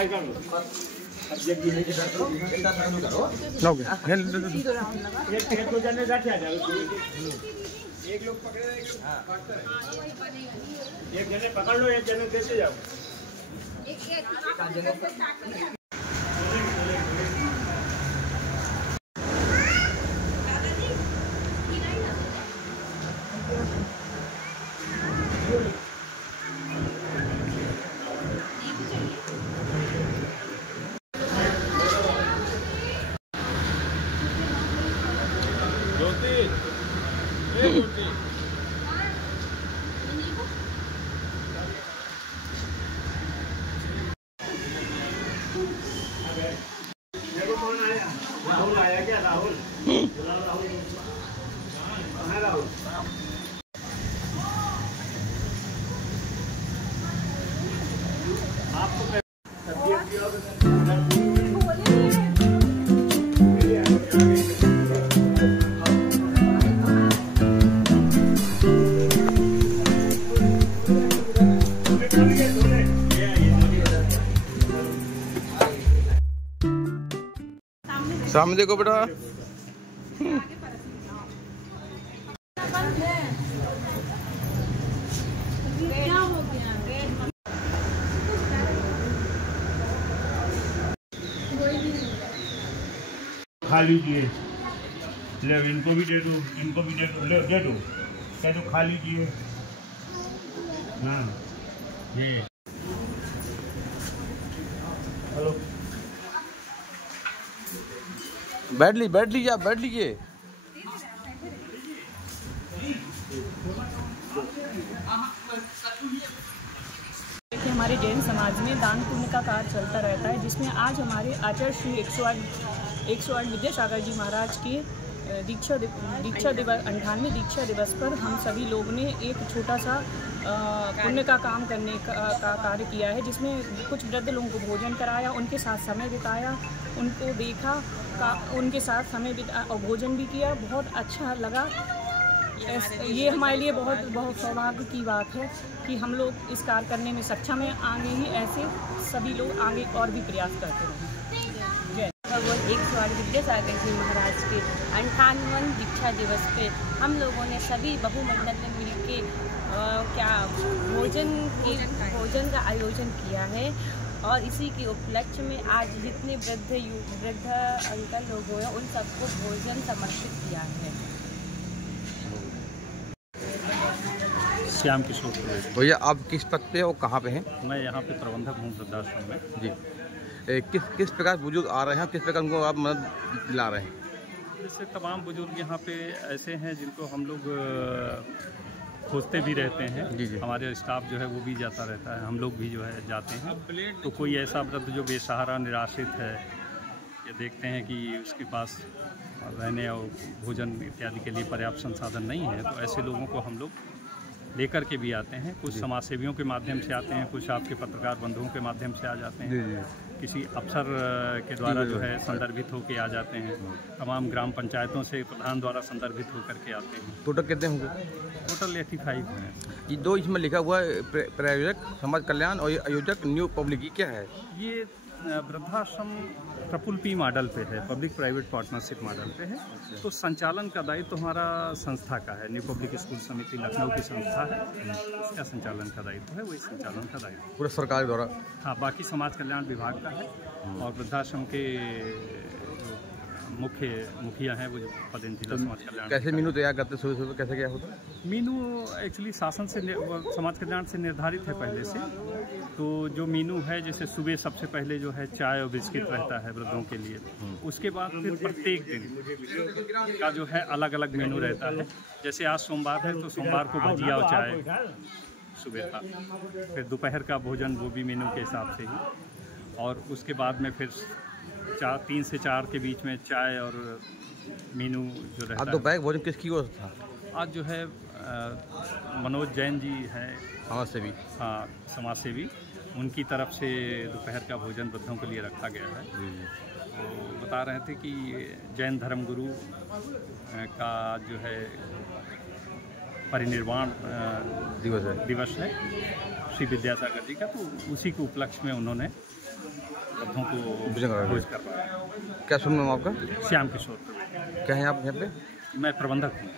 एक लोग पकड़े, एक जने पकड़ लो, एक जने देते जाओ। राहुल आया क्या? राहुल राहुल आपको सामने देखो बेटा। खा लीजिए, ले इनको भी दे दो, इनको भी दे दो, ले दे दो, कह दो खा लीजिए। हाँ ये हेलो, बैठ लीजिए आप, बैठ लीजिए। हमारे जैन समाज में दान पुण्य का कार्य चलता रहता है, जिसमें आज हमारे आचार्य श्री 108 विद्यासागर जी महाराज की दीक्षा दिवस 98वें दीक्षा दिवस पर हम सभी लोग ने एक छोटा सा पुण्य का काम करने का कार्य किया है, जिसमें कुछ वृद्ध लोगों को भोजन कराया, उनके साथ समय बिताया, उनको देखा, उनके साथ समय बिताया और भोजन भी किया। बहुत अच्छा लगा। ये हमारे लिए बहुत सौभाग्य की बात है कि हम लोग इस कार्य करने में सक्षम हैं। आगे ही ऐसे सभी लोग आगे और भी प्रयास करते रहें। जय भगवान 108 विद्यासागर जी महाराज के 98वें दीक्षा दिवस पे हम लोगों ने सभी बहुमंडल में मिलके भोजन का आयोजन किया है, और इसी के उपलक्ष्य में आज जितने वृद्ध अंकल लोग हैं उन सबको भोजन समर्पित किया है। श्याम किशोर भैया, आप किस पद पे और कहाँ पे हैं? मैं यहाँ पे प्रबंधक हूँ वृद्धाश्रम में जी। किस प्रकार बुजुर्ग आ रहे हैं, किस प्रकार उनको आप मदद ला रहे हैं? जैसे तमाम बुजुर्ग यहाँ पे ऐसे हैं जिनको हम लोग खोजते भी रहते हैं। जी जी। हमारे स्टाफ जो है वो भी जाता रहता है, हम लोग भी जो है जाते हैं। तो कोई ऐसा वृद्ध जो बेसहारा निराश्रित है, ये देखते हैं कि उसके पास रहने और भोजन इत्यादि के लिए पर्याप्त संसाधन नहीं है, तो ऐसे लोगों को हम लोग लेकर के भी आते हैं। कुछ समाज सेवियों के माध्यम से आते हैं, कुछ आपके पत्रकार बंधुओं के माध्यम से आ जाते हैं, किसी अफसर के द्वारा जो है संदर्भित होकर आ जाते हैं। तमाम ग्राम पंचायतों से प्रधान द्वारा संदर्भित होकर के आते हैं। टोटल कितने होंगे? टोटल 85 हैं। ये दो इसमें लिखा हुआ है, प्रायोजक समाज कल्याण और आयोजक न्यू पब्लिक, ये क्या है? ये वृद्धाश्रम ट्रिपल P मॉडल पे है, पब्लिक प्राइवेट पार्टनरशिप मॉडल पे है। तो संचालन का दायित्व तो हमारा संस्था का है, न्यू पब्लिक स्कूल समिति लखनऊ की संस्था है, इसका संचालन का दायित्व है, वही संचालन का दायित्व पूरा सरकार द्वारा। हाँ, बाकी समाज कल्याण विभाग का है, और वृद्धाश्रम के मुखिया हैं वो जो पदेन जिला समाज कल्याण। कैसे मीनू तैयार करते सुबह कैसे क्या होता है? मीनू एक्चुअली शासन से समाज कल्याण से निर्धारित है पहले से। तो जो मीनू है, जैसे सुबह सबसे पहले जो है चाय और बिस्किट रहता है वृद्धों के लिए, उसके बाद फिर प्रत्येक दिन का जो है अलग अलग मेनू रहता है। जैसे आज सोमवार है तो सोमवार को भजिया और चाय सुबह था, फिर दोपहर का भोजन वो भी मेनू के हिसाब से ही, और उसके बाद में फिर 3 से 4 के बीच में चाय और मेनू जो रहता है। दोपहर भोजन किसकी ओर था? आज जो है मनोज जैन जी हैं, समाज सेवी। हाँ, समाज सेवी, उनकी तरफ से दोपहर का भोजन वृद्धों के लिए रखा गया है। तो बता रहे थे कि जैन धर्मगुरु का जो है परिनिर्वाण दिवस है। श्री विद्यासागर जी का, तो उसी के उपलक्ष्य में उन्होंने वृद्धों को भोज करवाया। क्या सुन रहा हूँ आपका? श्याम किशोर। क्या है आप यहाँ पे? मैं प्रबंधक हूँ।